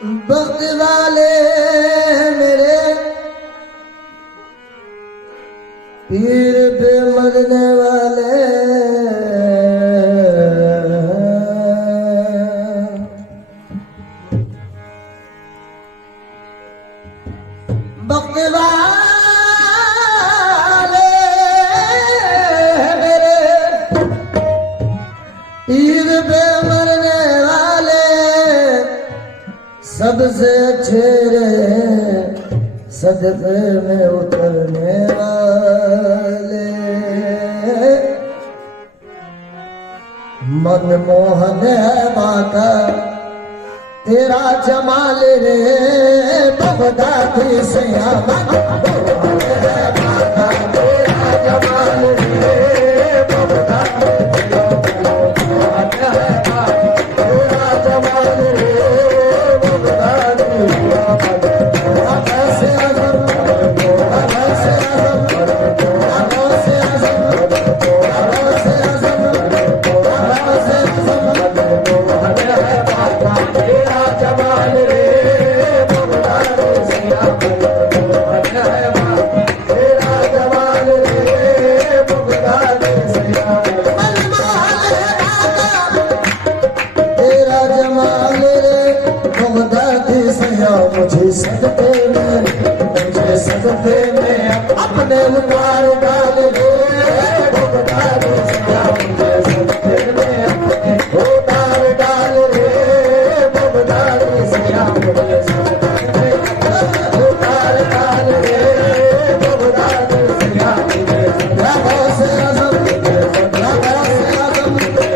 बख्त वाले मेरे पीर पे मरने वाले बख्त वाले मेरे पीर पे मरने वाले सबसे अच्छे रहे सदक़े में उतरने वाले मनमोहन है बाका तेरा जमाल रे बगदादी सैया मनमोहन है बाका तेरा जमाल रे बगदादी मनमोहन है बाका तेरा जमाल रे मुझे सदक़े में अपने उतार डाल दे बगदादी सैया मुझे सदक़े में अपने उतार डाल दे बगदादी सैया मुझे सदक़े में उतार डाल दे बगदादी सैया मुझे सदक़े से आज़म मुझे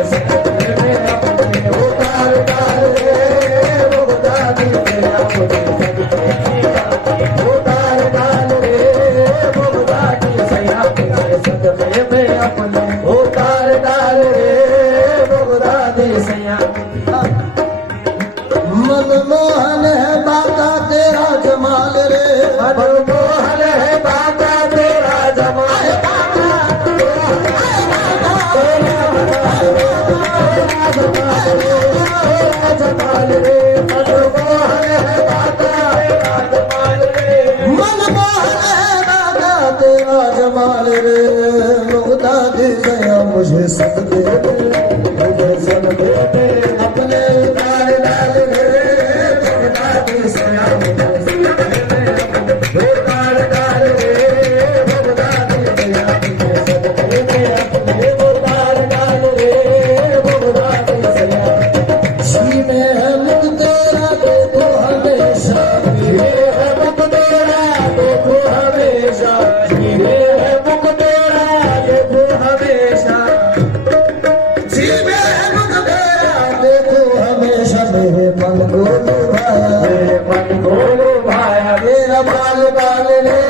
सदक़े में अपने उतार डाल दे बगदादी सैया मुझे मनमोहन है बाका तेरा जमाल रे मनमोहन है बाका तेरा जमाल जमाल रे मनमोहन है बाका तेरा जमाल रे मनमोहन है बाका तेरा जमाल रे बगदादी सैया मुझे सदक़े मुझे सदक़े अपने उतार डाल रे बगदादी सैया मुझे उतार डाल रे बगदादी सैया मुझे सदक़े में अपने उतार डाल रे बगदादी सैया जी में है मुख तेरा देखो हमेशा जी में है मुख तेरा देखो हमेशा जी में है मुख तेरा देखो हमेशा जी में है मुख तेरा देखो हमेशा मेरे मन को लुभाया मेरा बाल बाल रे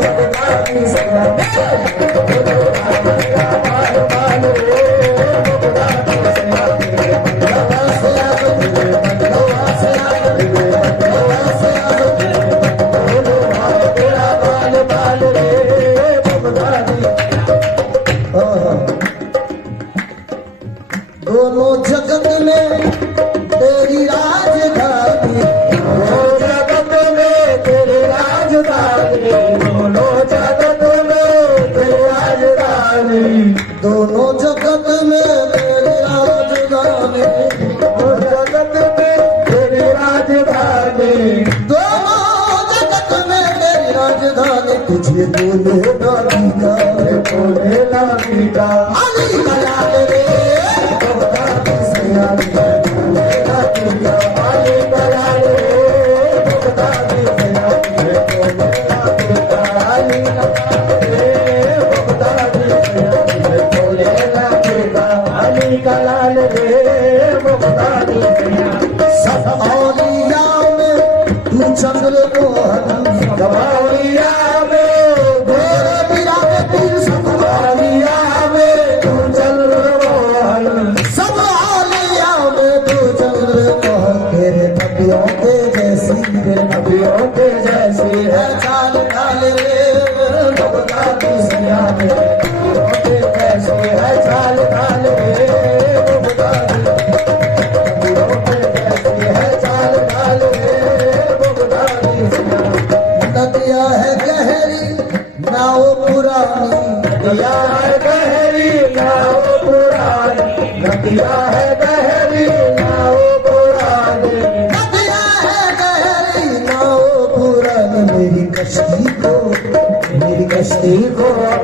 बगदादी सैया बाल बाल रे बगदादी सैया तेरा बाल बाल रे बगदादी दोनों जगत में तेरी राजधानी दोनों जगत में तेरी राजधानी दोनों जगत में तेरी राजधानी दोनों जगत में तेरी राजधानी दोनों जगत में तेरी राजधानी दोनों जगत में तेरी राजधानी तुझे बोले ना बीता अली कलाल रे बगदादी सैया कलाल रे बगदादी सब औलिया में तू चंद्र मोहन सब औलिया में तेरे बिना पीर सब औलिया में तू चंद्र मोहन सब औलिया में तू चंद्र मोहन तेरे नबियों के जैसी तेरे नबियों के जैसी है चाल ढाल रे बगदादी सैया कैसे है चाल ढाल रे बगदादी कैसे है चाल ढाल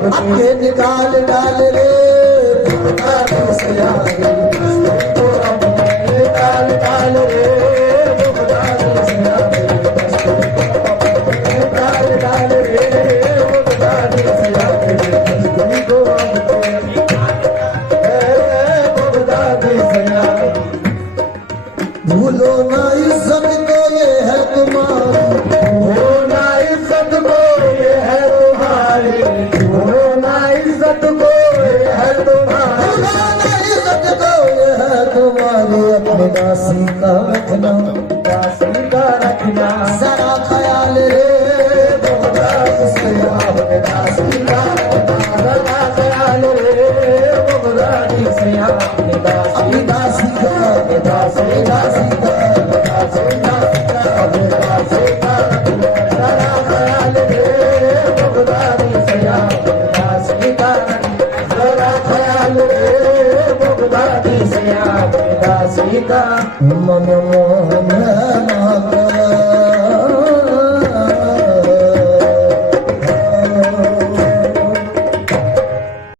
आगे निकाल डाल रे बगदादी से आगे तुमको अपने निकाल डाल रे बगदादी से आगे निकाल डाल रे बगदादी से आगे तुमको अपने बगदादी से आगे भूलो ना इज्जत को ये है तुम्हारी भूलो ना इज्जत को ये है तुम्हारी भूलो ना इज्जत को ये है तुम्हारी भूलो ना इज्जत को ये है तुम्हारी अपने दासी का रखना जरा ख्याल रे बगदादी से अपने दासी का जरा ख्याल रे बगदादी से अपने दासी का दासी का मन मोहन